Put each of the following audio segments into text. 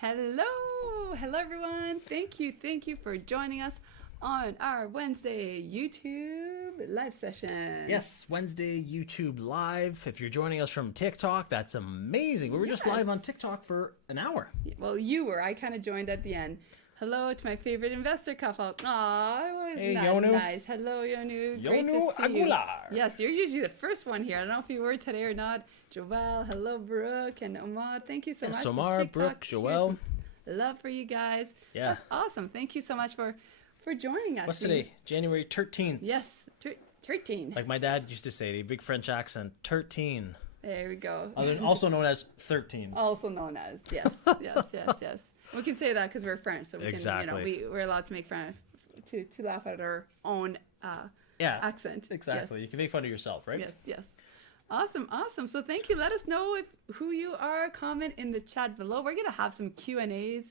Hello everyone. Thank you for joining us on our Wednesday YouTube live session. Yes, Wednesday YouTube live. If you're joining us from TikTok, that's amazing. We were just live on TikTok for an hour. Well, you were. I kind of joined at the end. Hello to my favorite investor couple. Aw, it was Yonu. nice. Hello, Yonu. Great to Yonu see Aguilar. you. Yes, you're usually the first one here. I don't know if you were today or not. Joelle, hello, Brooke, and Omar. Thank you so much Omar, for TikTok. Brooke, Joelle. Love for you guys. Yeah. That's awesome. Thank you so much for joining us. What's today? January 13th. Yes, 13. Like my dad used to say, the big French accent, 13. There we go. Also known as 13. Also known as, yes. We can say that because we're French, so we exactly. can, we're allowed to make fun to laugh at our own accent. Exactly. Yes. You can make fun of yourself, right? Yes. Awesome. So thank you. Let us know who you are. Comment in the chat below. We're going to have some Q&As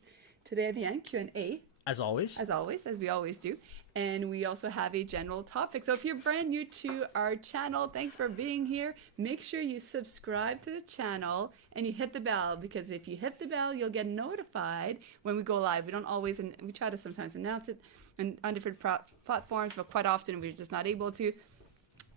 today at the end. Q&A. As always, as we always do. And we also have a general topic. So if you're brand new to our channel, thanks for being here. Make sure you subscribe to the channel and you hit the bell, because if you hit the bell, you'll get notified when we go live. We don't always, and we try to sometimes announce it on different platforms, but quite often we're just not able to.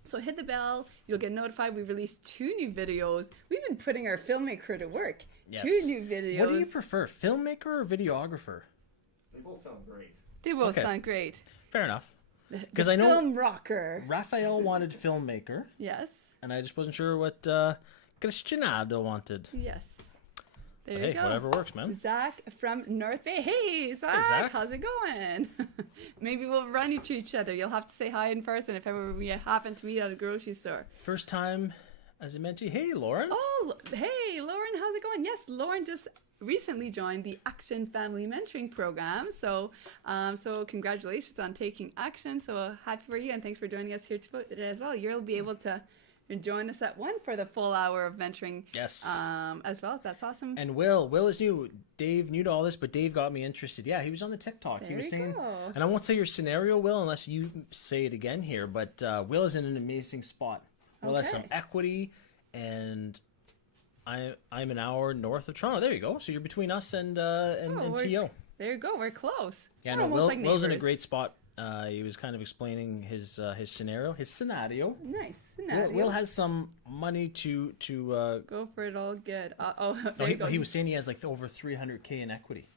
So hit the bell, you'll get notified. We released 2 new videos. We've been putting our filmmaker to work. Yes. 2 new videos. What do you prefer, filmmaker or videographer? They both sound great. They both sound great. Fair enough. Because I know film rocker. Raphael wanted filmmaker. Yes. And I just wasn't sure what Cristiano wanted. Yes. There But you go. Whatever works, man. Zach from North Bay. Hey, Zach. Hey, Zach. How's it going? Maybe we'll run into each other. You'll have to say hi in person if ever we happen to meet at a grocery store. First time as a mentee. Hey, Lauren. Oh, hey, Lauren. How's it going? Yes, Lauren just recently joined the Action Family Mentoring Program. So congratulations on taking action. So happy for you, and thanks for joining us here today as well. You'll be able to join us at 1 for the full hour of mentoring. Yes. As well. That's awesome. And Will is new. Dave new to all this, but Dave got me interested. Yeah, he was on the TikTok. There He was you saying, go. and I won't say your scenario, Will, unless you say it again here. But Will is in an amazing spot. Will has some Okay. equity, and I'm an hour north of Toronto. There you go. So you're between us and TO. There you go. We're close. Yeah, We're no, almost like Will's in a neighbors. great spot. He was kind of explaining his scenario. Nice. Will has some money to Go for it all good. There you go. he was saying he has like over 300K in equity.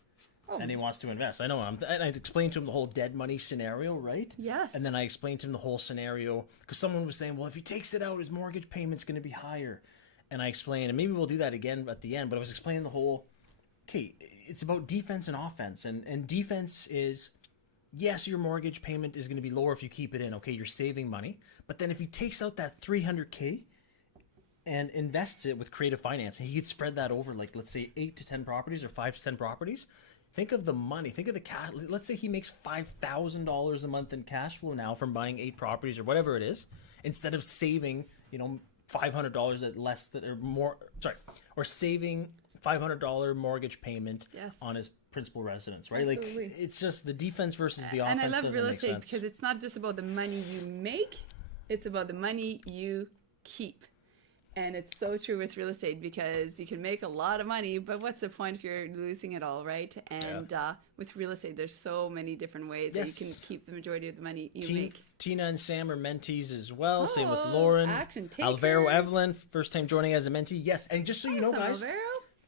Oh. And he wants to invest. I know. And I explained to him the whole dead money scenario, right? Yes. And then I explained to him the whole scenario because someone was saying, well, if he takes it out, his mortgage payment's going to be higher. And I explained, and maybe we'll do that again at the end, but I was explaining the whole, okay, it's about defense and offense. And defense is, yes, your mortgage payment is going to be lower if you keep it in. Okay, you're saving money. But then if he takes out that 300K and invests it with creative financing, he could spread that over, like, let's say 8 to 10 properties or 5 to 10 properties. Think of the money. Think of the cash. Let's say he makes $5,000 a month in cash flow now from buying 8 properties or whatever it is, instead of saving, $500 at less than or more. Sorry, or saving $500 mortgage payment on his principal residence, right? Absolutely. Like, it's just the defense versus the offense. And I love doesn't real make estate sense. because it's not just about the money you make, it's about the money you keep. And it's so true with real estate because you can make a lot of money, but what's the point if you're losing it all, right? And with real estate, there's so many different ways that you can keep the majority of the money you make. Tina and Sam are mentees as well. Same with Oh, Lauren. action takers. Alvaro Evelyn, first time joining as a mentee. Yes, and just so you know, Awesome, guys, Alvaro.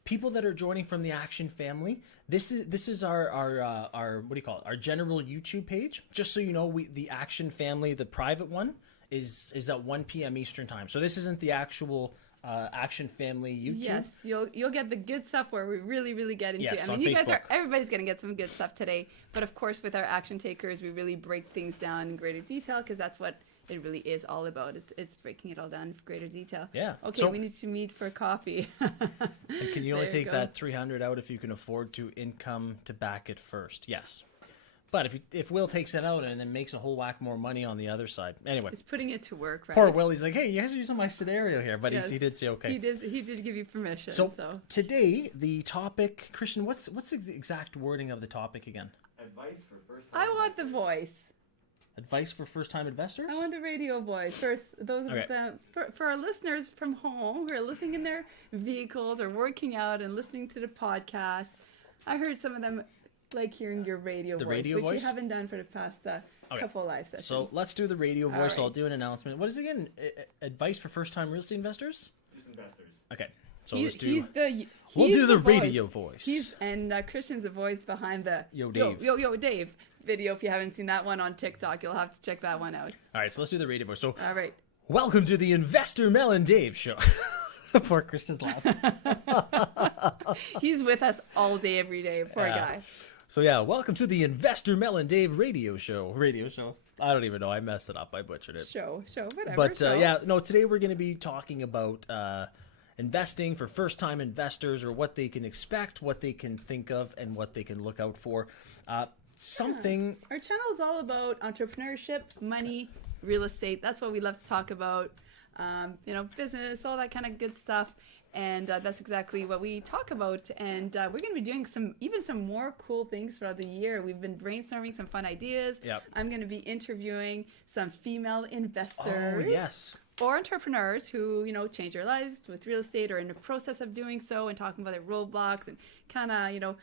people that are joining from the Action family, this is our what do you call it? Our general YouTube page. Just so you know, the Action family, the private one, is at 1 p.m. Eastern time. So this isn't the actual Action family YouTube. Yes, you'll get the good stuff where we really get into. Yes, I mean, on you guys Facebook. everybody's gonna get some good stuff today. But of course, with our action takers, we really break things down in greater detail because that's what it really is all about. It's breaking it all down in greater detail. Yeah. Okay, So- we need to meet for coffee. And can you only There you take go. that 300 out if you can afford to income to back it first? Yes. But if Will takes it out and then makes a whole whack more money on the other side. Anyway, It's putting it to work, right? poor Will, he's like, hey, you guys are using my scenario here. But Yes. he did say okay. He did give you permission. So So today, the topic, Christian, what's the exact wording of the topic again? Advice for first. I want the voice. Advice for first-time investors? I want the radio voice. First, those of Okay. them, for our listeners from home who are listening in their vehicles or working out and listening to the podcast, I heard some of them like hearing your radio The voice, radio which voice? you haven't done for the past couple live sessions. So let's do the radio voice. right. I'll do an announcement. What is it again? Advice for first-time real estate investors? Just investors. Okay. So let's do. We'll do the radio voice. And Christian's the voice behind the Yo, Dave. Yo, Dave video. If you haven't seen that one on TikTok, you'll have to check that one out. All right, so let's do the radio voice. So All right. welcome to the Investor Mel and Dave show. Poor Christian's laughing. He's with us all day, every day. Poor guy. So yeah, welcome to the Investor Mel and Dave radio show. I don't even know. I messed it up. I butchered it. Show, whatever. But show. today we're going to be talking about investing for first-time investors, or what they can expect, what they can think of, and what they can look out for. Our channel is all about entrepreneurship, money, real estate. That's what we love to talk about. Business, all that kind of good stuff. And that's exactly what we talk about. And we're going to be doing some more cool things throughout the year. We've been brainstorming some fun ideas. Yep. I'm going to be interviewing some female investors. Oh, yes. Or entrepreneurs who, change their lives with real estate or in the process of doing so, and talking about their roadblocks and kind of,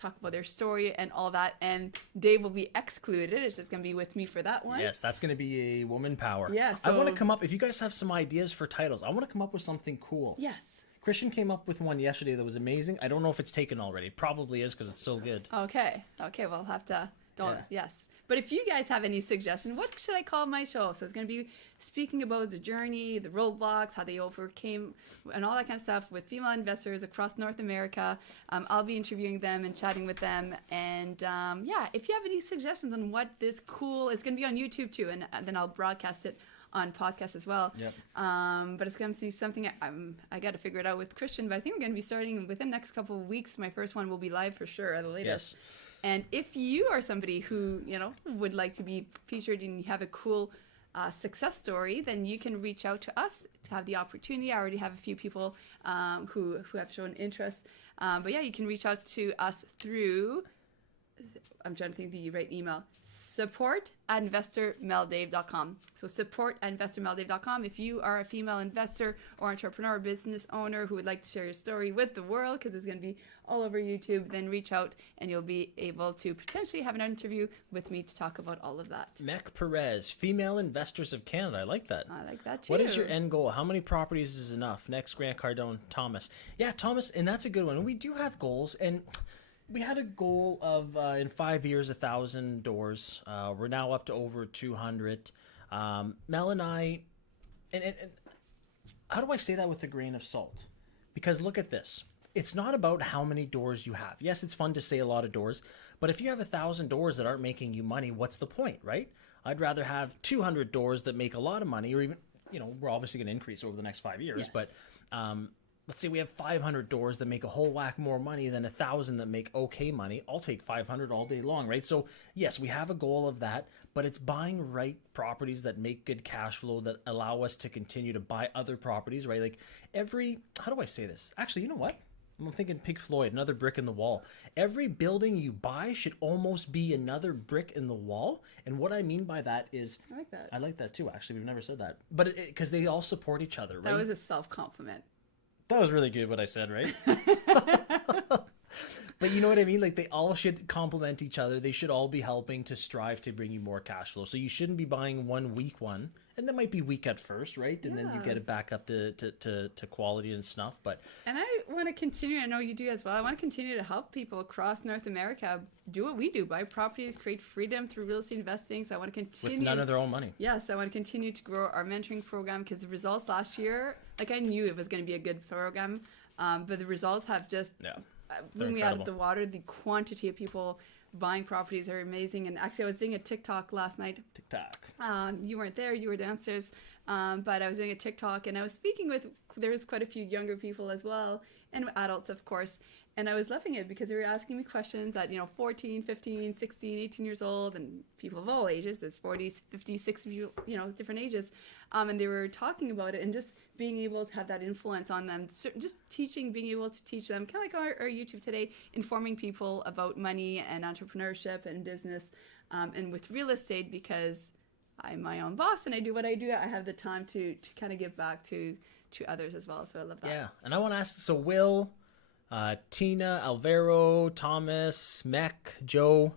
talk about their story and all that. And Dave will be excluded. It's just going to be with me for that one. Yes, that's going to be a woman power. Yeah, I want to so- come up, if you guys have some ideas for titles, I want to come up with something cool. Yes. Christian came up with one yesterday that was amazing. I don't know if it's taken already. Probably is, because it's so good. Okay, we'll have to, yes. But if you guys have any suggestions, what should I call my show? So it's going to be speaking about the journey, the roadblocks, how they overcame, and all that kind of stuff with female investors across North America. I'll be interviewing them and chatting with them. And if you have any suggestions on what this cool, it's going to be on YouTube too, and then I'll broadcast it on podcast as well. Yep. But it's going to be something I got to figure it out with Christian. But I think we're going to be starting within the next couple of weeks. My first one will be live for sure at the latest. Yes. And if you are somebody who, would like to be featured and you have a cool success story, then you can reach out to us to have the opportunity. I already have a few people who have shown interest. But yeah, you can reach out to us through, I'm trying to think the right email, support@investormeldave.com. So support@investormeldave.com. If you are a female investor or entrepreneur or business owner who would like to share your story with the world, because it's going to be all over YouTube, then reach out and you'll be able to potentially have an interview with me to talk about all of that. Mec Perez, Female Investors of Canada. I like that. I like that too. What is your end goal? How many properties is enough? Next, Grant Cardone, Thomas. Yeah, Thomas, and that's a good one. We do have goals, and we had a goal of, in 5 years, 1,000 doors. We're now up to over 200. Mel and I, and how do I say that with a grain of salt? Because look at this. It's not about how many doors you have. Yes, it's fun to say a lot of doors, but if you have 1,000 doors that aren't making you money, what's the point, right? I'd rather have 200 doors that make a lot of money, or even, we're obviously going to increase over the next 5 years, Yes. but let's say we have 500 doors that make a whole whack more money than 1,000 that make okay money. I'll take 500 all day long, right? So yes, we have a goal of that, but it's buying right properties that make good cash flow, that allow us to continue to buy other properties, right? Like how do I say this? Actually, you know what? I'm thinking Pink Floyd, another brick in the wall. Every building you buy should almost be another brick in the wall. And what I mean by that is... I like that. I like that too, actually. We've never said that. But because they all support each other, right? That was a self-compliment. That was really good what I said, right? But you know what I mean? Like, they all should complement each other. They should all be helping to strive to bring you more cash flow. So you shouldn't be buying one weak one. And that might be weak at first, right? And then you get it back up to quality and stuff. And I want to continue, I know you do as well, I want to continue to help people across North America do what we do, buy properties, create freedom through real estate investing. So I want to continue. With none of their own money. Yes, I want to continue to grow our mentoring program, because the results last year, like, I knew it was going to be a good program, but the results have just blew me out of the water. The quantity of people buying properties are amazing. And actually, I was doing a TikTok last night. You weren't there, you were downstairs, but I was doing a TikTok, and I was speaking with, there's quite a few younger people as well, and adults, of course, and I was loving it because they were asking me questions at 14, 15, 16, 18 years old, and people of all ages. There's 40s, 50s, 60s, different ages, and they were talking about it, and just being able to have that influence on them, just being able to teach them, kind of like our YouTube today, informing people about money and entrepreneurship and business, and with real estate, because I'm my own boss and I do what I do. I have the time to kind of give back to others as well. So I love that. Yeah. And I want to ask, so Will, Tina, Alvaro, Thomas, Mech, Joe.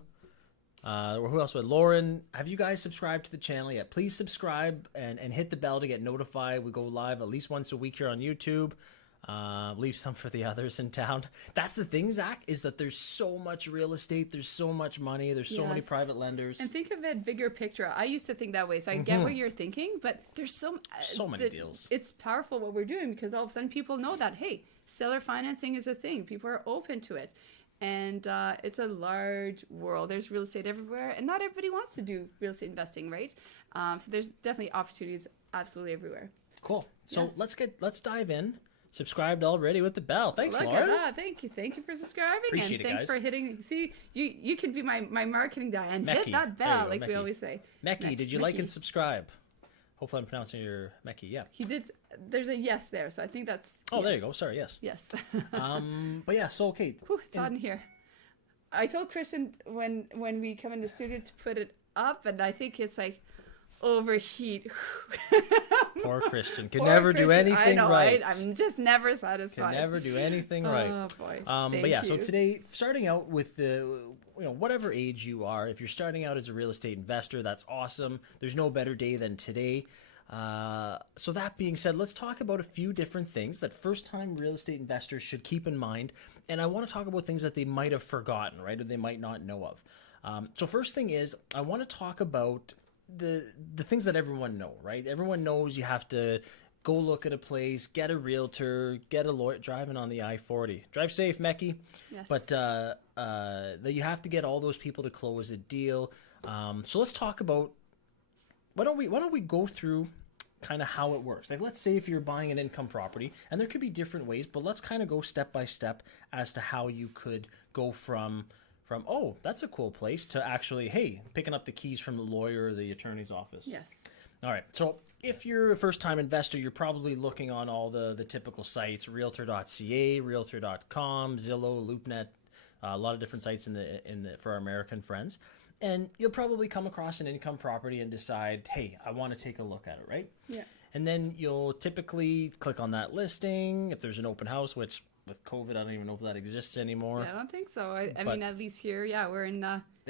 Who else? Lauren, have you guys subscribed to the channel yet? Please subscribe and hit the bell to get notified. We go live at least once a week here on YouTube. Leave some for the others in town. That's the thing, Zach, is that there's so much real estate. There's so much money. There's so many private lenders. And think of it bigger picture. I used to think that way, so I get what you're thinking, but there's so many deals. It's powerful what we're doing because all of a sudden people know that, hey, seller financing is a thing. People are open to it. And it's a large world. There's real estate everywhere, and not everybody wants to do real estate investing, right? So there's definitely opportunities absolutely everywhere. Cool. So let's dive in. Subscribed already with the bell. Thanks, Look Lauren. at that. Thank you for subscribing. Appreciate and it, thanks guys. for hitting. See, you could be my marketing guy and Mecky. hit that There bell, you go, like we Mecky. always say. Mecky, did you like Mecky. and subscribe? Hopefully I'm pronouncing your Mecky, yeah. He did. There's a yes there, so I think that's. Oh, yes. there you go. Sorry, yes. Yes. But yeah, so okay. Whew, it's hot in here. I told Christian when we come in the studio to put it up, and I think it's like overheat. Poor Christian. Can Poor never do Christian. anything I know, right. I'm just never satisfied. Can never do anything right. Oh boy. But yeah, Thank so you. today, starting out with the, whatever age you are, if you're starting out as a real estate investor, that's awesome. There's no better day than today. So that being said, let's talk about a few different things that first-time real estate investors should keep in mind. And I want to talk about things that they might have forgotten, right, or they might not know of. So first thing is, I want to talk about the things that everyone know, right? Everyone knows you have to go look at a place, get a realtor, get a lawyer, driving on the I-40. Drive safe, Mecky. Yes. But that you have to get all those people to close a deal. So let's talk about, why don't we go through kind of how it works. Like, let's say if you're buying an income property, and there could be different ways, but let's kind of go step by step as to how you could go from oh, that's a cool place, to actually, hey, picking up the keys from the lawyer or the attorney's office. Yes. All right. So if you're a first-time investor, you're probably looking on all the typical sites: Realtor.ca, Realtor.com, Zillow, LoopNet, a lot of different sites for our American friends. And you'll probably come across an income property and decide, hey, I want to take a look at it, right? Yeah. And then you'll typically click on that listing if there's an open house, which with COVID, I don't even know if that exists anymore. Yeah, I don't think so. I mean, at least here, we're in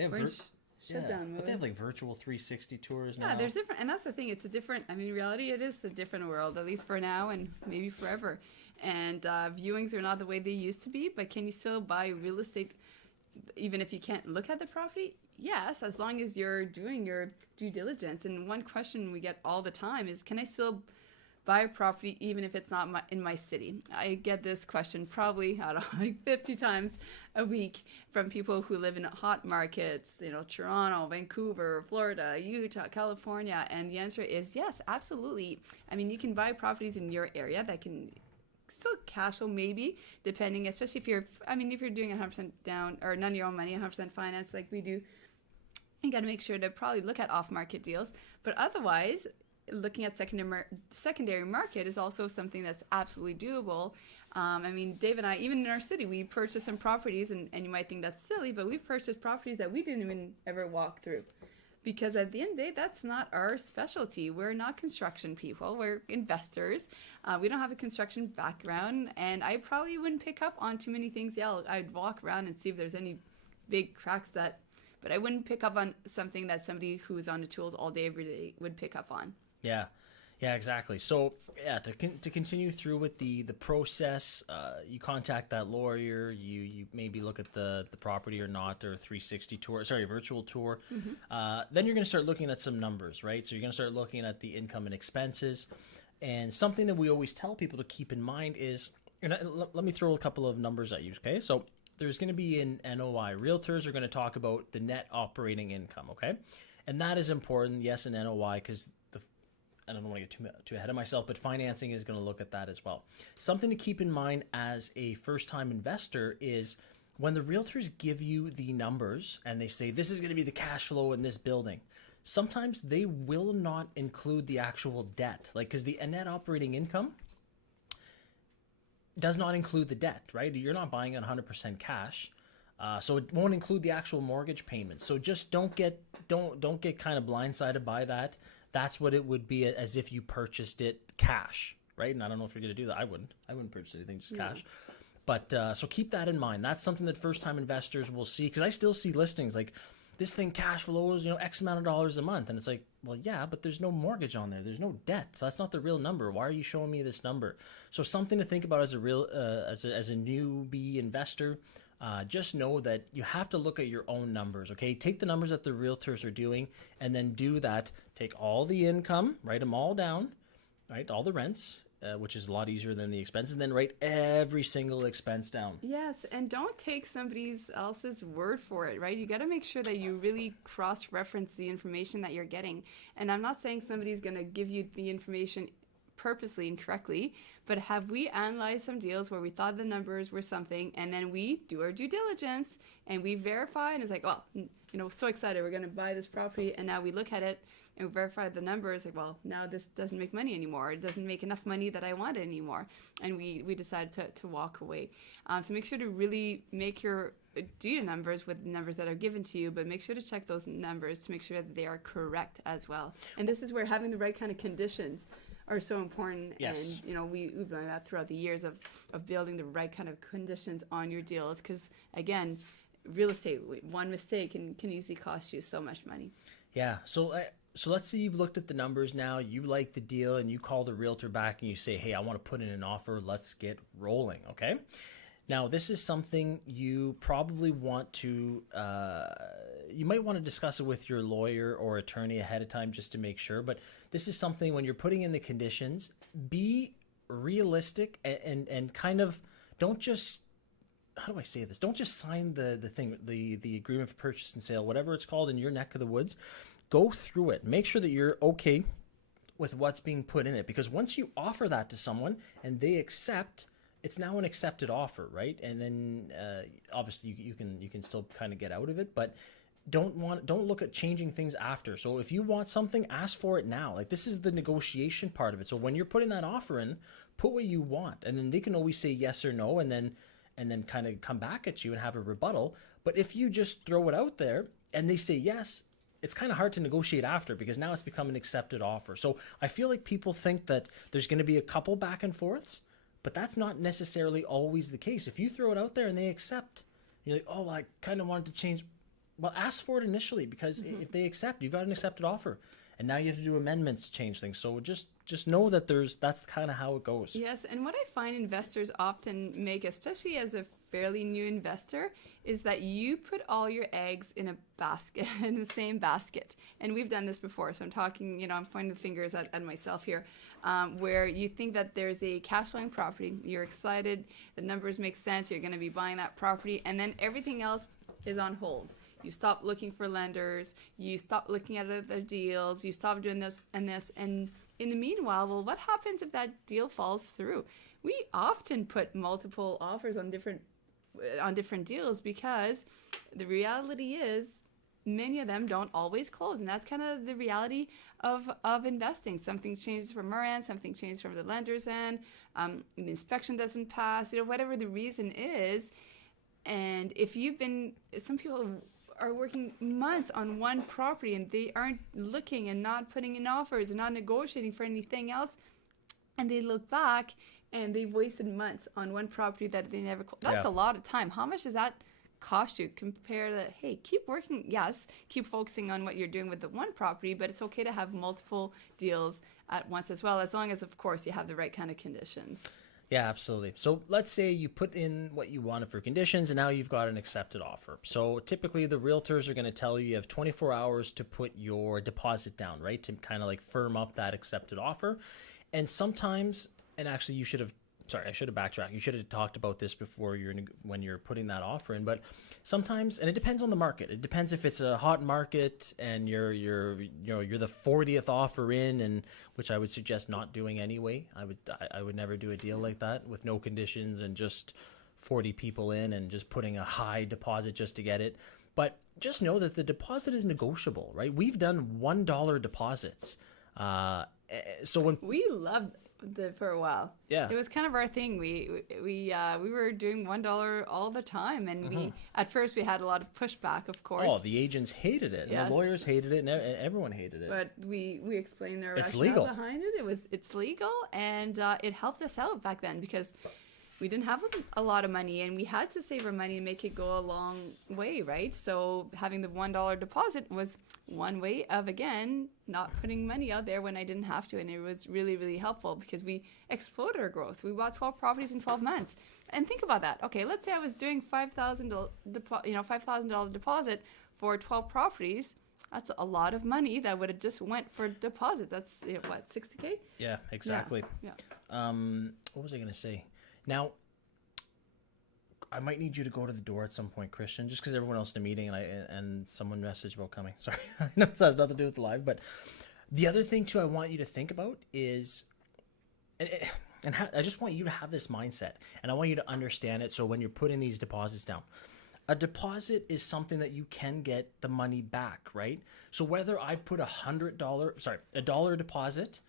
shutdown mode. But they have like virtual 360 tours now. Yeah, there's different, and that's the thing. It's a different. I mean, in reality, it is a different world, at least for now and maybe forever. And viewings are not the way they used to be. But can you still buy real estate, even if you can't look at the property? Yes, as long as you're doing your due diligence. And one question we get all the time is, can I still buy a property even if it's not in my city? I get this question probably, I don't know, like 50 times a week from people who live in hot markets, Toronto, Vancouver, Florida, Utah, California. And the answer is yes, absolutely. I mean, you can buy properties in your area that can still cash flow, maybe, depending, especially if you're doing 100% down or none of your own money, 100% finance like we do. You got to make sure to probably look at off-market deals. But otherwise, looking at secondary market is also something that's absolutely doable. I mean, Dave and I, even in our city, we purchased some properties, and you might think that's silly, but we've purchased properties that we didn't even ever walk through. Because at the end of the day, that's not our specialty. We're not construction people. We're investors. We don't have a construction background, and I probably wouldn't pick up on too many things. Yeah, I'd walk around and see if there's any big cracks but I wouldn't pick up on something that somebody who's on the tools all day, every day would pick up on. Yeah, exactly. So yeah, to continue through with the process, you contact that lawyer, you maybe look at the property or not, or a virtual tour. Mm-hmm. Then you're going to start looking at some numbers, right? So you're going to start looking at the income and expenses. And something that we always tell people to keep in mind is, let me throw a couple of numbers at you, okay? So there's going to be an NOI. Realtors are going to talk about the net operating income, okay? And that is important, yes, an NOI, because I don't want to get too ahead of myself, but financing is going to look at that as well. Something to keep in mind as a first-time investor is when the realtors give you the numbers and they say, this is going to be the cash flow in this building, sometimes they will not include the actual debt, because the net operating income does not include the debt, right? You're not buying it 100% cash. So it won't include the actual mortgage payments. So just don't get kind of blindsided by that. That's what it would be as if you purchased it cash, right? And I don't know if you're going to do that. I wouldn't purchase anything just cash. But so keep that in mind. That's something that first-time investors will see, because I still see listings like this thing cash flows, X amount of dollars a month, and it's like, well, yeah, but there's no mortgage on there, there's no debt, so that's not the real number. Why are you showing me this number? So something to think about as a real as a newbie investor. Just know that you have to look at your own numbers. Okay, take the numbers that the realtors are doing, and then do that. Take all the income, write them all down, right? All the rents. Which is a lot easier than the expenses, and then write every single expense down. Yes, and don't take somebody else's word for it, right? You got to make sure that you really cross-reference the information that you're getting. And I'm not saying somebody's going to give you the information purposely and correctly, but have we analyzed some deals where we thought the numbers were something, and then we do our due diligence and we verify, and it's like, well, so excited, we're going to buy this property, and now we look at it and we verify the numbers, like, well, now this doesn't make money anymore. It doesn't make enough money that I want anymore. And we decided to walk away. So make sure to really do your numbers with the numbers that are given to you, but make sure to check those numbers to make sure that they are correct as well. And this is where having the right kind of conditions are so important. Yes. And we've learned that throughout the years of building the right kind of conditions on your deals, because again, real estate, one mistake can easily cost you so much money. Yeah. So let's say you've looked at the numbers now, you like the deal, and you call the realtor back and you say, hey, I want to put in an offer. Let's get rolling. Okay. Now, this is something you probably want to, you might want to discuss it with your lawyer or attorney ahead of time just to make sure. But this is something, when you're putting in the conditions, be realistic and kind of don't just, how do I say this? Don't just sign the agreement for purchase and sale, whatever it's called in your neck of the woods. Go through it. Make sure that you're okay with what's being put in it, because once you offer that to someone and they accept, it's now an accepted offer, right? And then obviously you can still kind of get out of it, but don't look at changing things after. So if you want something, ask for it now. Like, this is the negotiation part of it. So when you're putting that offer in, put what you want, and then they can always say yes or no, and then kind of come back at you and have a rebuttal. But if you just throw it out there and they say yes, it's kind of hard to negotiate after, because now it's become an accepted offer. So I feel like people think that there's going to be a couple back and forths, but that's not necessarily always the case. If you throw it out there and they accept, you're like, oh, I kind of wanted to change. Well, ask for it initially, because if they accept, you've got an accepted offer. And now you have to do amendments to change things. So just know that that's kind of how it goes. Yes, and what I find investors often make, especially as a fairly new investor, is that you put all your eggs in a basket, in the same basket. And we've done this before, so I'm talking, I'm pointing the fingers at myself here, where you think that there's a cash flowing property, you're excited, the numbers make sense, you're going to be buying that property, and then everything else is on hold. You stop looking for lenders, you stop looking at other deals, you stop doing this, and in the meanwhile, well, what happens if that deal falls through? We often put multiple offers on different deals, because the reality is many of them don't always close, and that's kind of the reality of investing. Something changes from our end, something changes from the lender's end, the inspection doesn't pass, whatever the reason is. And if some people are working months on one property and they aren't looking and not putting in offers and not negotiating for anything else, and they look back and they've wasted months on one property that they never closed. That's a lot of time. How much does that cost you compared to, hey, keep working, yes, keep focusing on what you're doing with the one property, but it's okay to have multiple deals at once as well, as long as, of course, you have the right kind of conditions. Yeah, absolutely. So let's say you put in what you wanted for conditions, and now you've got an accepted offer. So typically the realtors are going to tell you have 24 hours to put your deposit down, right? To kind of like firm up that accepted offer. And sometimes, and actually I should have backtracked. You should have talked about this before when you're putting that offer in. But sometimes, and it depends on the market. It depends if it's a hot market and you're the 40th offer in, and which I would suggest not doing anyway. I would never do a deal like that with no conditions and just 40 people in and just putting a high deposit just to get it. But just know that the deposit is negotiable, right? We've done $1 deposits. So when we loved for a while, it was kind of our thing. We were doing $1 all the time, and we at first we had a lot of pushback, of course. Oh, the agents hated it, and the lawyers hated it, and everyone hated it. But we explained their it's rationale legal behind it. It's legal, and it helped us out back then, because we didn't have a lot of money, and we had to save our money and make it go a long way, right? So having the $1 deposit was one way of, again, not putting money out there when I didn't have to. And it was really, really helpful because we exploded our growth. We bought 12 properties in 12 months. And think about that. Okay, let's say I was doing $5,000 deposit for 12 properties. That's a lot of money that would have just went for deposit. That's what, 60K? Yeah, exactly. Yeah. What was I going to say? Now, I might need you to go to the door at some point, Christian, just because everyone else in the meeting and someone messaged about coming. Sorry, I know this has nothing to do with the live, but the other thing too I want you to think about is, I just want you to have this mindset, and I want you to understand it. So when you're putting these deposits down, a deposit is something that you can get the money back, right? So whether I put $100 deposit,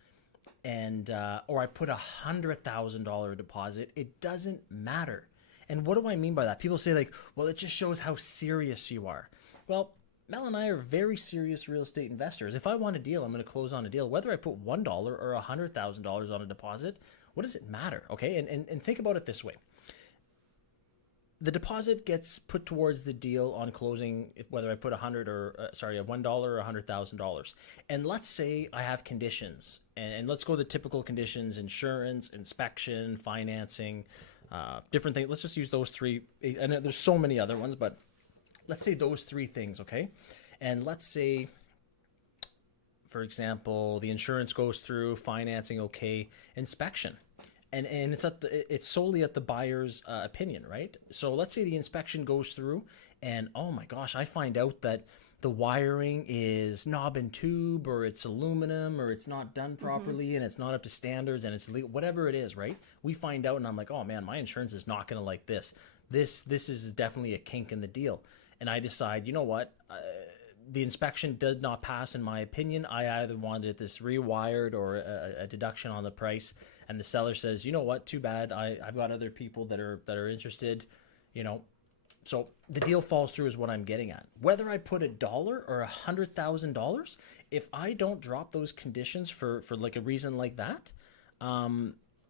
and or I put $100,000 deposit, it doesn't matter. And what do I mean by that? People say like, well, it just shows how serious you are. Well, Mel and I are very serious real estate investors. If I want a deal, I'm going to close on a deal. Whether I put $1 or $100,000 on a deposit, what does it matter? Okay, and think about it this way. The deposit gets put towards the deal on closing, whether I put $100 or $1 or $100,000. And let's say I have conditions, and let's go the typical conditions: insurance, inspection, financing, different things. Let's just use those three. And there's so many other ones, but let's say those three things, okay? And let's say, for example, the insurance goes through, financing okay, inspection. And it's solely at the buyer's opinion, right? So let's say the inspection goes through, and oh my gosh, I find out that the wiring is knob and tube, or it's aluminum, or it's not done properly, and it's not up to standards, and it's illegal, whatever it is, right? We find out, and I'm like, oh man, my insurance is not going to like this. This is definitely a kink in the deal. And I decide, you know what? The inspection did not pass, in my opinion. I either wanted this rewired or a deduction on the price. And the seller says, you know what? Too bad. I've got other people that are interested, you know. So the deal falls through is what I'm getting at. Whether I put $1 or $100,000, if I don't drop those conditions for like a reason like that,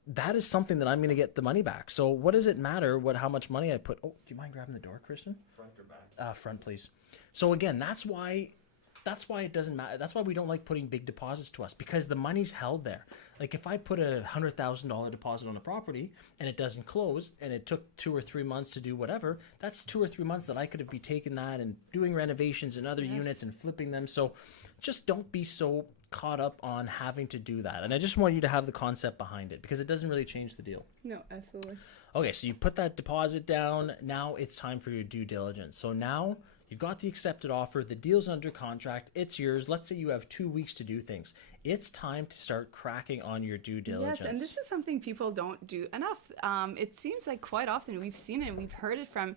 that is something that I'm going to get the money back. So what does it matter how much money I put? Oh, do you mind grabbing the door, Christian? Front or back? Front, please. So again, that's why it doesn't matter. That's why we don't like putting big deposits to us, because the money's held there. Like if I put a $100,000 deposit on a property and it doesn't close, and it took 2 or 3 months to do whatever, that's 2 or 3 months that I could have been taking that and doing renovations in other units and flipping them. So just don't be so caught up on having to do that. And I just want you to have the concept behind it, because it doesn't really change the deal. No, absolutely. Okay, so you put that deposit down. Now it's time for your due diligence. So now you've got the accepted offer. The deal's under contract. It's yours. Let's say you have 2 weeks to do things. It's time to start cracking on your due diligence. Yes, and this is something people don't do enough. It seems like quite often we've seen it. We've heard it from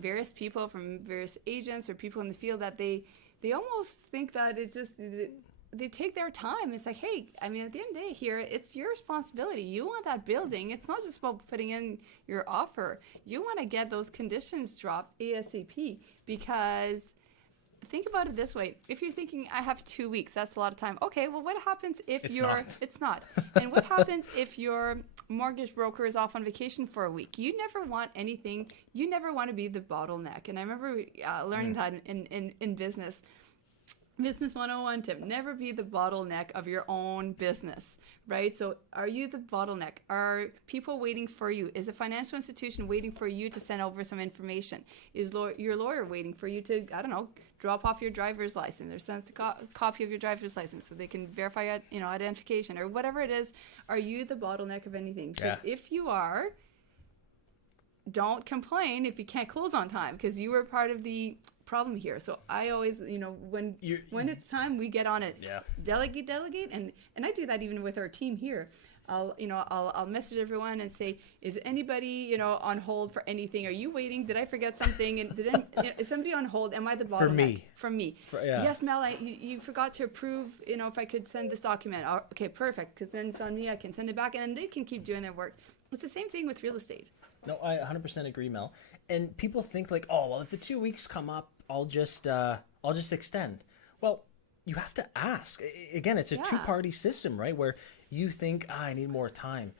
various people, from various agents or people in the field, that they almost think that it's just... They take their time. It's like, hey, I mean, at the end of the day here, it's your responsibility. You want that building. It's not just about putting in your offer. You want to get those conditions dropped ASAP, because think about it this way. If you're thinking, I have 2 weeks, that's a lot of time. Okay, well, what happens if it's not. And what happens if your mortgage broker is off on vacation for a week? You never want anything. You never want to be the bottleneck. And I remember learning that in business. Business 101 tip: never be the bottleneck of your own business, right? So are you the bottleneck? Are people waiting for you? Is the financial institution waiting for you to send over some information? Is your lawyer waiting for you to, I don't know, drop off your driver's license or send a copy of your driver's license so they can verify identification or whatever it is? Are you the bottleneck of anything? Because if you are, don't complain if you can't close on time, because you were part of the problem here. So I always, when it's time, we get on it. Yeah. Delegate, and I do that even with our team here. I'll message everyone and say, is anybody on hold for anything? Are you waiting? Did I forget something? And is somebody on hold? Am I the bottleneck? For me. Yes, Mel, you forgot to approve. If I could send this document. Okay, perfect. Because then it's on me. I can send it back, and then they can keep doing their work. It's the same thing with real estate. No, I 100% agree, Mel. And people think like, oh, well, if the 2 weeks come up, I'll just extend. Well, you have to ask. Again, it's a two-party system, right? Where you think, I need more time.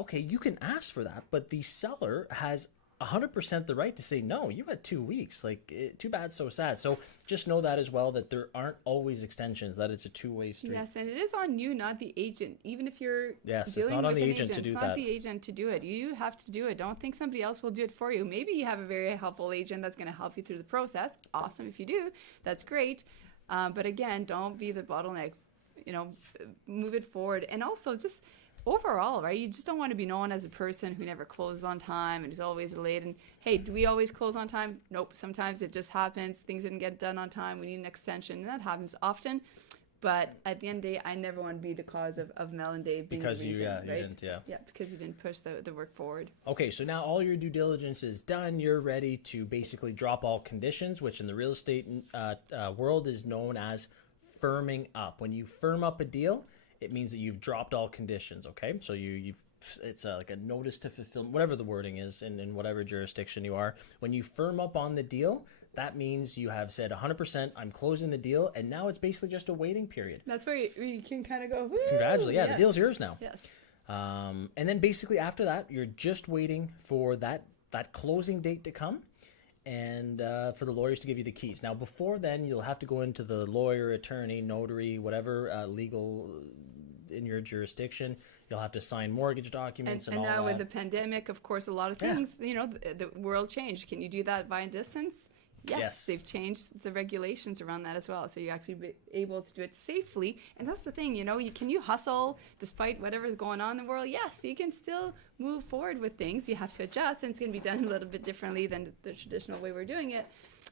okay, you can ask for that, but the seller has 100% the right to say, no, you had 2 weeks. Like, too bad, so sad. So just know that as well, that there aren't always extensions, that it's a two-way street. Yes, and it is on you, not the agent. Even if you're Yes, dealing it's not on with the an agent to do it's that. not the agent to do it. You have to do it. Don't think somebody else will do it for you. Maybe you have a very helpful agent that's going to help you through the process. Awesome if you do. That's great. But again, don't be the bottleneck. Move it forward. And also just overall, right? You just don't want to be known as a person who never closes on time and is always late. And hey, do we always close on time? Nope. Sometimes it just happens. Things didn't get done on time. We need an extension. And that happens often. But at the end of the day, I never want to be the cause of Mel and Dave being Because the you reason, right? didn't, yeah. Yeah, because you didn't push the work forward. Okay, so now all your due diligence is done. You're ready to basically drop all conditions, which in the real estate world is known as firming up. When you firm up a deal, it means that you've dropped all conditions, okay? So it's like a notice to fulfill, whatever the wording is in whatever jurisdiction you are. When you firm up on the deal, that means you have said 100%, I'm closing the deal, and now it's basically just a waiting period. That's where you can kind of go, woo! Congratulations. Yeah, Yes. the deal's yours now. Yes. And then basically after that, you're just waiting for that closing date to come and for the lawyers to give you the keys. Now, before then, you'll have to go into the lawyer, attorney, notary, whatever legal in your jurisdiction. You'll have to sign mortgage documents and all now that. with the pandemic, of course, a lot of Yeah. things, the world changed. Can you do that via distance? Yes, they've changed the regulations around that as well. So you're actually be able to do it safely. And that's the thing, can you hustle despite whatever's going on in the world? Yes, you can still move forward with things. You have to adjust, and it's going to be done a little bit differently than the traditional way we're doing it.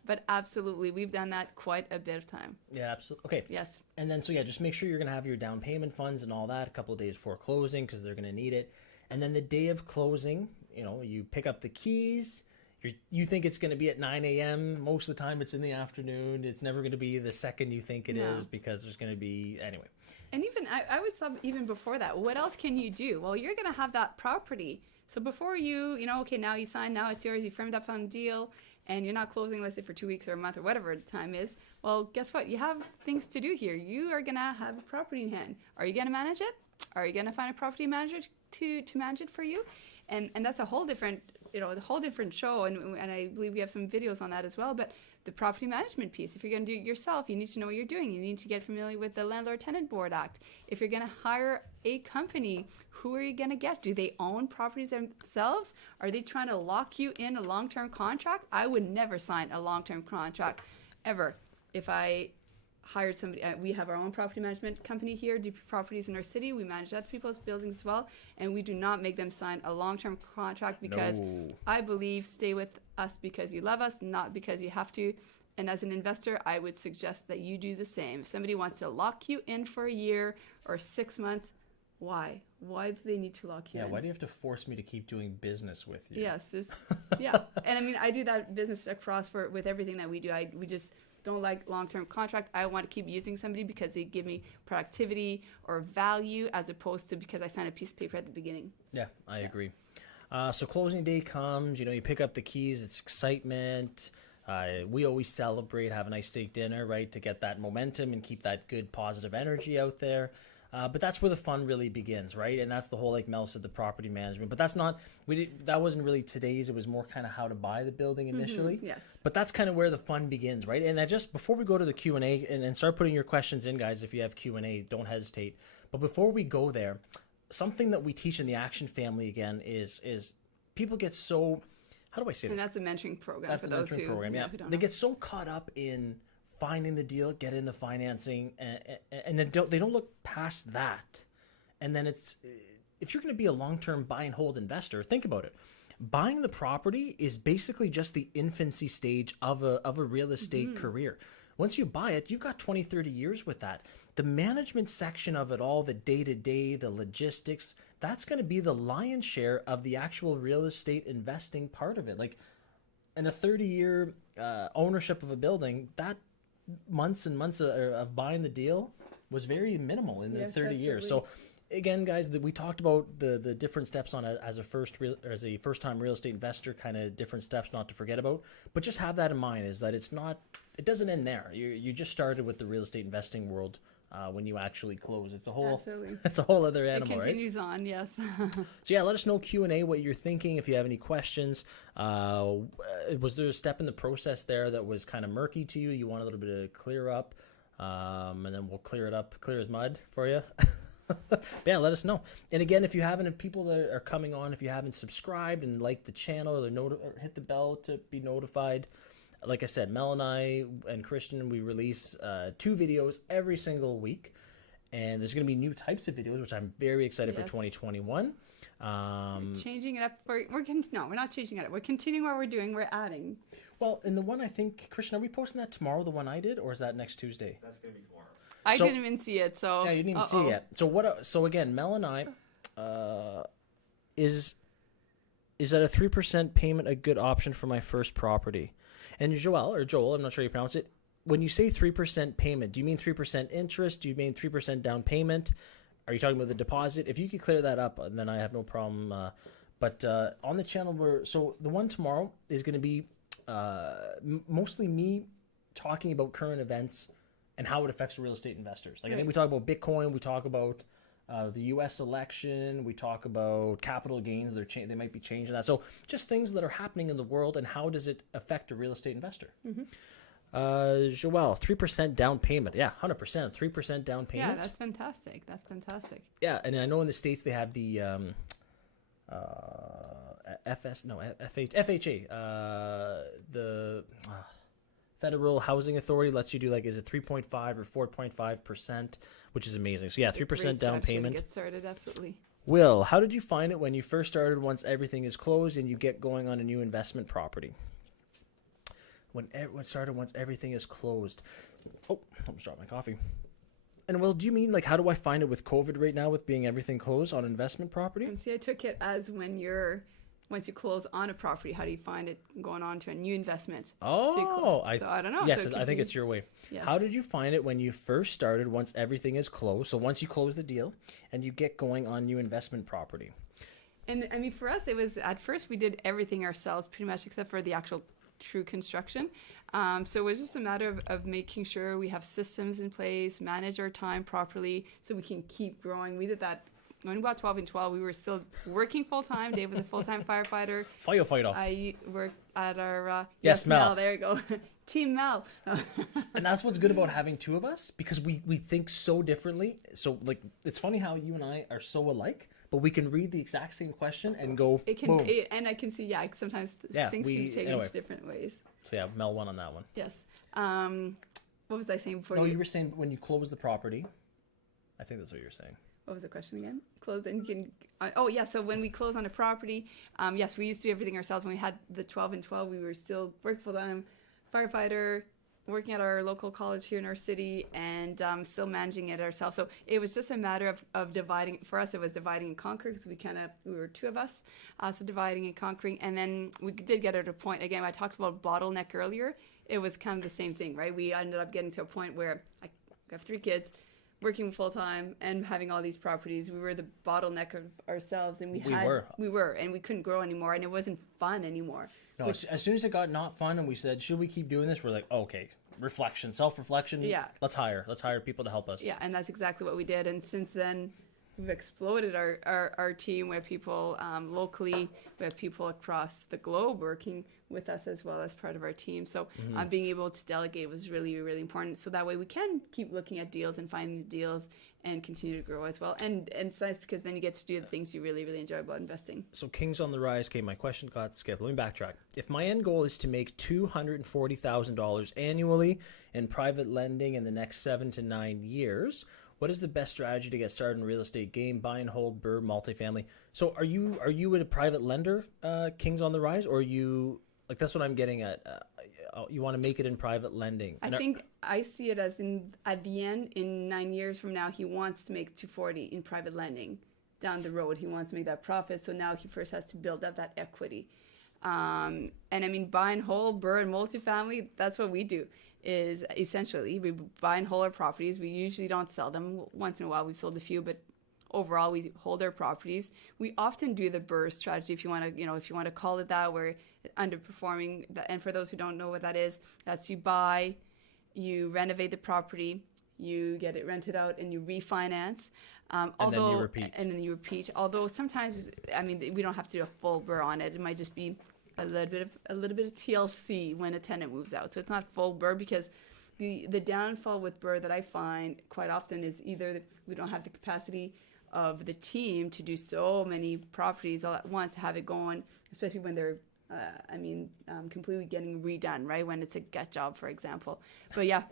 But absolutely, we've done that quite a bit of time. Yeah, absolutely. Okay. Yes. And then, so yeah, just make sure you're going to have your down payment funds and all that a couple of days before closing because they're going to need it. And then the day of closing, you pick up the keys. You think it's going to be at 9 a.m. Most of the time it's in the afternoon. It's never going to be the second you think it is because there's going to be, anyway. And even, I would stop even before that. What else can you do? Well, you're going to have that property. So before okay, now you sign, now it's yours, you firmed up on a deal, and you're not closing, let's say, for 2 weeks or a month or whatever the time is. Well, guess what? You have things to do here. You are going to have a property in hand. Are you going to manage it? Are you going to find a property manager to manage it for you? And that's a whole different the whole different show, and I believe we have some videos on that as well. But the property management piece, if you're going to do it yourself, you need to know what you're doing. You need to get familiar with the Landlord-Tenant Board Act. If you're going to hire a company, who are you going to get? Do they own properties themselves? Are they trying to lock you in a long-term contract? I would never sign a long-term contract ever. If I hired somebody, we have our own property management company here, DP Properties in our city. We manage other people's buildings as well, and we do not make them sign a long-term contract because I believe stay with us because you love us, not because you have to. And as an investor, I would suggest that you do the same. If somebody wants to lock you in for a year or 6 months, why? Why do they need to lock you in? Yeah, why do you have to force me to keep doing business with you? Yes, yeah. And I mean, I do that business across with everything that we do. We just don't like long-term contract. I want to keep using somebody because they give me productivity or value as opposed to because I signed a piece of paper at the beginning. Yeah, I agree. So closing day comes, you pick up the keys, it's excitement. We always celebrate, have a nice steak dinner, right, to get that momentum and keep that good positive energy out there. But that's where the fun really begins, right? And that's the whole, like Mel said, the property management. But that wasn't really today's. It was more kind of how to buy the building initially. Yes. But that's kind of where the fun begins, right? And before we go to the Q&A and start putting your questions in, guys, if you have Q&A, don't hesitate. But before we go there, something that we teach in the Action Family again is people get so, how do I say this? And that's a mentoring program That's for the those mentoring program, yeah. who don't They know. get so caught up in finding the deal, get into financing, and then they don't look past that. And then if you're going to be a long-term buy and hold investor, think about it. Buying the property is basically just the infancy stage of a real estate career. Once you buy it, you've got 20, 30 years with that. The management section of it all, the day-to-day, the logistics, that's going to be the lion's share of the actual real estate investing part of it. Like in a 30-year ownership of a building, that months and months of buying the deal was very minimal in the 30 years. So again, guys, we talked about the different steps on as a first-time real estate investor, kind of different steps not to forget about. But just have that in mind, is that it doesn't end there. You just started with the real estate investing world when you actually close. It's a whole Absolutely. it's a whole other It animal, right? continues on, yes. So yeah, let us know Q&A what you're thinking. If you have any questions, was there a step in the process there that was kind of murky to you? You want a little bit of clear up, and then we'll clear it up, clear as mud for you. Yeah, let us know. And again, if you haven't, if people that are coming on, if you haven't subscribed and liked the channel or hit the bell to be notified, like I said, Mel and I and Christian, we release 2 videos every single week. And there's going to be new types of videos, which I'm very excited for 2021. Changing it up we're not changing it up. We're continuing what we're doing. We're adding. Well, in the one, I think, Christian, are we posting that tomorrow, the one I did, or is that next Tuesday? That's gonna be tomorrow. I didn't even see it, so yeah, you didn't even see it yet. So again, Mel and I, is that a 3% payment a good option for my first property? And Joel, I'm not sure you pronounce it. When you say 3% payment, do you mean 3% interest? Do you mean 3% down payment? Are you talking about the deposit? If you could clear that up, then I have no problem. But on the channel, so the one tomorrow is going to be mostly me talking about current events and how it affects real estate investors. Like, I think we talk about Bitcoin, we talk about the U.S. election, we talk about capital gains. They might be changing that. So just things that are happening in the world and how does it affect a real estate investor. Joelle, 3% down payment. Yeah, 100%. 3% down payment. yeah, that's fantastic. Yeah, and I know in the States they have the FHA. The Federal Housing Authority lets you do, like, is it 3.5 or 4.5%, which is amazing. So yeah, 3% down payment. Get started, absolutely. Will, how did you find it when you first started once everything is closed and you get going on a new investment property? When everything is closed. Oh, I almost dropped my coffee. And Will, do you mean, like, how do I find it with COVID right now with being everything closed on investment property? And see, I took it as once you close on a property, how do you find it going on to a new investment? Oh, so I don't know. Yes, so I think it's your way. Yes. How did you find it when you first started once everything is closed? So once you close the deal and you get going on new investment property. And I mean, for us, it was, at first we did everything ourselves pretty much except for the actual true construction. So it was just a matter of making sure we have systems in place, manage our time properly so we can keep growing. We did that when we bought 12 and 12. We were still working full time. Dave was a full time firefighter. Firefighter. I worked at our yes, Mel. There you go. Team Mel. And that's what's good about having 2 of us, because we think so differently. So, like, it's funny how you and I are so alike, but we can read the exact same question and go, boom. And I can see, sometimes things can take into different ways. So yeah, Mel won on that one. Yes. What was I saying before? No, you were saying when you close the property. I think that's what you were saying. What was the question again? Close, and you can. So when we close on a property, yes, we used to do everything ourselves. When we had the 12 and 12, we were still working full time, firefighter, working at our local college here in our city, and still managing it ourselves. So it was just a matter of dividing. For us, it was dividing and conquering, because we were 2 of us, so dividing and conquering. And then we did get at a point, again, I talked about bottleneck earlier. It was kind of the same thing, right? We ended up getting to a point where I have 3 kids, working full time and having all these properties. We were the bottleneck of ourselves, and we were, and we couldn't grow anymore, and it wasn't fun anymore. No, as soon as it got not fun and we said, should we keep doing this? We're like, okay, self-reflection. Yeah. Let's hire people to help us. Yeah, and that's exactly what we did. And since then, we've exploded our team. We have people locally, we have people across the globe working with us as well as part of our team. So being able to delegate was really, really important. So that way we can keep looking at deals and finding the deals and continue to grow as well. And it's nice because then you get to do the things you really, really enjoy about investing. So Kings on the Rise came. My question got skipped. Let me backtrack. If my end goal is to make $240,000 annually in private lending in the next 7 to 9 years, what is the best strategy to get started in real estate game, buy and hold, BRRRR, multifamily? So are you a private lender, Kings on the Rise, or are you, like, that's what I'm getting at. You want to make it in private lending. I think I see it as at the end, in 9 years from now, he wants to make 240 in private lending. Down the road, he wants to make that profit. So now he first has to build up that equity. And I mean, buy and hold, BRRRR, and multifamily, that's what we do. Is essentially we buy and hold our properties. We usually don't sell them. Once in a while we've sold a few, but overall we hold our properties. We often do the BRRRR strategy, if you want to call it that, where underperforming. And for those who don't know what that is, that's you buy, you renovate the property, you get it rented out, and you refinance. And then you repeat. And then you repeat. Although sometimes, I mean, we don't have to do a full BRRRR on it. It might just be a little bit of TLC when a tenant moves out. So it's not full BRRRR, because the downfall with BRRRR that I find quite often is either we don't have the capacity of the team to do so many properties all at once, have it going, especially when they're completely getting redone, right? When it's a gut job, for example. But yeah,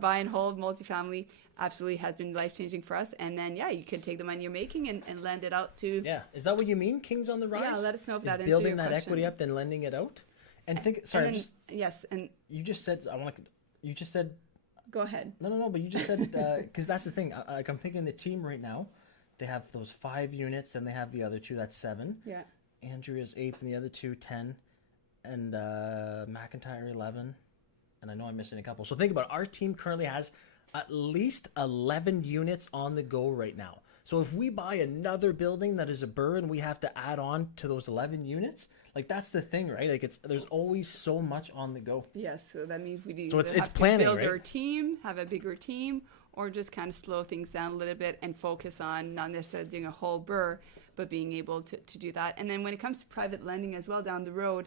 buy and hold multifamily absolutely has been life-changing for us. And then, you could take the money you're making and lend it out to... Yeah. Is that what you mean, Kings on the Rise? Yeah, let us know if that answers building your that question. equity up, then lending it out? And think... Sorry, and then, just... Yes, and... You just said... You just said... Go ahead. No, but you just said... Because that's the thing. I'm thinking the team right now, they have those 5 units, then they have the other 2, that's 7. Yeah. Andrea's 8, and the other 2, 10. And McIntyre 11, and I know I'm missing a couple. So think about it. Our team currently has at least 11 units on the go right now. So if we buy another building that is a BRRRR and we have to add on to those 11 units, like that's the thing, right? Like there's always so much on the go. Yes, so that means we do. So it's have planning, to build right? our team, have a bigger team, or just kind of slow things down a little bit and focus on not necessarily doing a whole BRRRR, but being able to do that. And then when it comes to private lending as well down the road,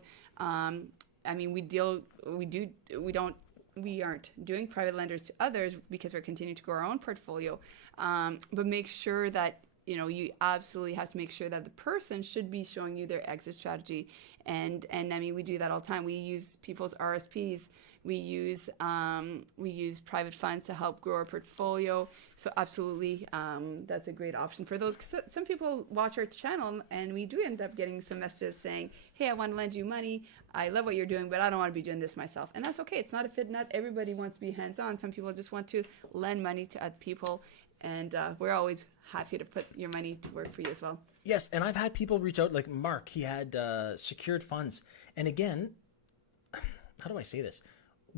we aren't doing private lenders to others because we're continuing to grow our own portfolio. But make sure that, you absolutely have to make sure that the person should be showing you their exit strategy. And I mean, we do that all the time. We use people's RSPs. We use private funds to help grow our portfolio. So absolutely, that's a great option for those. Because some people watch our channel, and we do end up getting some messages saying, "Hey, I want to lend you money. I love what you're doing, but I don't want to be doing this myself." And that's okay. It's not a fit. Not everybody wants to be hands-on. Some people just want to lend money to other people, and we're always happy to put your money to work for you as well. Yes, and I've had people reach out, like Mark. He had secured funds, and again, how do I say this?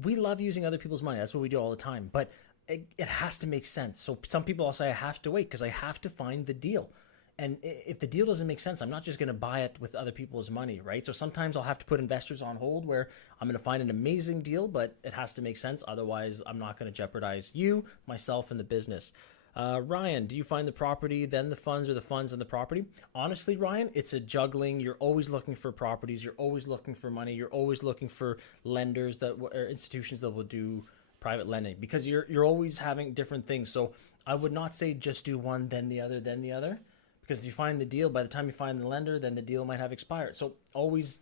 We love using other people's money. That's what we do all the time. But it has to make sense. So some people will say, I have to wait because I have to find the deal. And if the deal doesn't make sense, I'm not just going to buy it with other people's money, right? So sometimes I'll have to put investors on hold where I'm going to find an amazing deal, but it has to make sense. Otherwise, I'm not going to jeopardize you, myself, and the business. Ryan, do you find the property, then the funds, or the funds and the property? Honestly, Ryan, it's a juggling. You're always looking for properties. You're always looking for money. You're always looking for lenders or institutions that will do private lending because you're always having different things. So I would not say just do one, then the other, then the other. Because if you find the deal, by the time you find the lender, then the deal might have expired. So always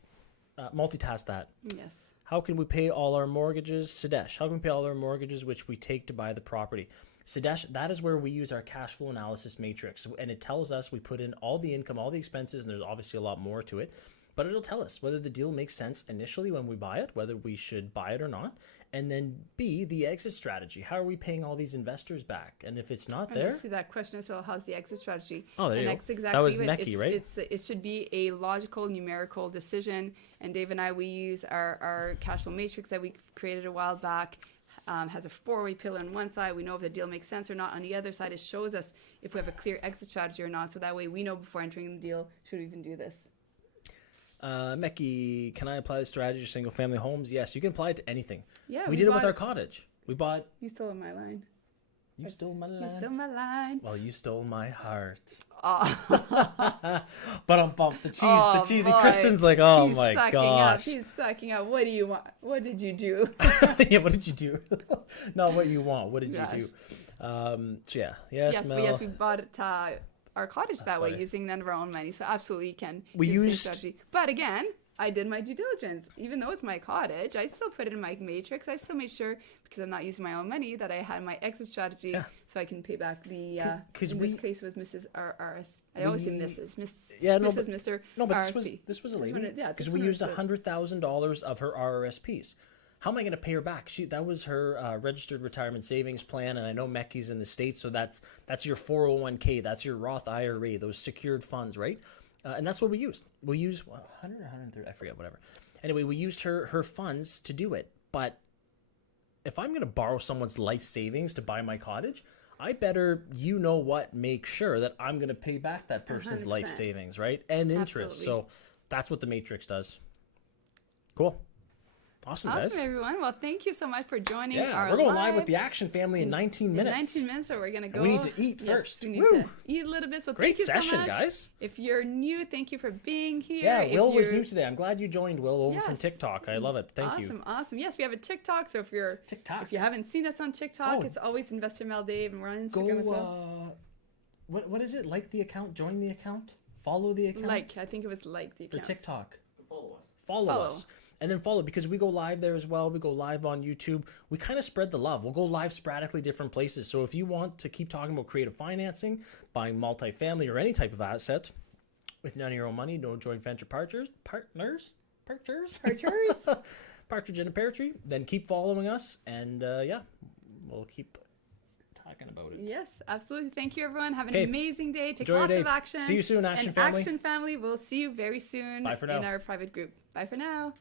multitask that. Yes. How can we pay all our mortgages? Sadesh, how can we pay all our mortgages which we take to buy the property? Sadesh, that is where we use our cash flow analysis matrix. And it tells us we put in all the income, all the expenses, and there's obviously a lot more to it. But it'll tell us whether the deal makes sense initially when we buy it, whether we should buy it or not. And then B, the exit strategy. How are we paying all these investors back? And if it's not there... I see that question as well. How's the exit strategy? Oh, there you go. That's exactly that was what Mecky, right? It should be a logical, numerical decision. And Dave and I, we use our cash flow matrix that we created a while back. Has a 4-way pillar on one side. We know if the deal makes sense or not. On the other side, it shows us if we have a clear exit strategy or not. So that way we know before entering the deal, should we even do this? Mecky, can I apply the strategy to single family homes? Yes, you can apply it to anything. Yeah, we did it with our cottage. We bought... You stole my line. You stole my line? You stole my line. Well, you stole my heart. Oh. But I'm bumped. The cheesy. Boy. Kristen's like, oh He's my sucking gosh. Up. He's sucking up. What do you want? What did you do? Yeah, what did you do? Not what you want. What did you do? So yeah. Yes, Mel. Yes, we bought it, our cottage that way funny. using none of our own money. So absolutely can We use the same used- strategy. But again, I did my due diligence. Even though it's my cottage, I still put it in my matrix. I still made sure, because I'm not using my own money, that I had my exit strategy so I can pay back the, in this case with Mrs. RS. I always say Mrs. Mr. No, but RSP. this was a lady. Because Because we used $100,000 of her RRSPs. How am I going to pay her back? That was her registered retirement savings plan, and I know Mecky's in the States, so that's your 401k, that's your Roth IRA, those secured funds, right? And that's what we used. We used 100 or 130, I forget, whatever. Anyway, we used her funds to do it. But if I'm going to borrow someone's life savings to buy my cottage, I better, make sure that I'm going to pay back that person's 100%. life savings, right? And interest. Absolutely. So that's what the matrix does. Cool. Awesome, Awesome, guys. everyone. Well, thank you so much for joining Yeah, our we're going live with the Action Family in 19 minutes. 19 minutes, so we're going to go. We need to eat Yes, first. we need Woo. to eat a little bit. So Great thank you session, so much. guys. If you're new, thank you for being here. Yeah, If Will was you're- new today. I'm glad you joined, Will, over from Yes. TikTok. I love it. Thank you. Awesome. Yes, we have a TikTok. So if you're TikTok. if you haven't seen us on TikTok, Oh. it's always Investor Mel Dave, and we're on Go, Instagram as well. what is it? Like the account? Join the account? Follow the account? I think it was like the For account. TikTok. Follow us. Follow us. And then follow, because we go live there as well. We go live on YouTube. We kind of spread the love. We'll go live sporadically different places. So if you want to keep talking about creative financing, buying multifamily or any type of asset with none of your own money, no joint venture partners, Partners? Partridge in a pear tree, then keep following us. And we'll keep talking about it. Yes, absolutely. Thank you, everyone. Have an Okay. amazing day. Take Enjoy your lots day. of action. See you soon, Action and Family. Action Family, we'll see you very soon Bye for now. in our private group. Bye for now.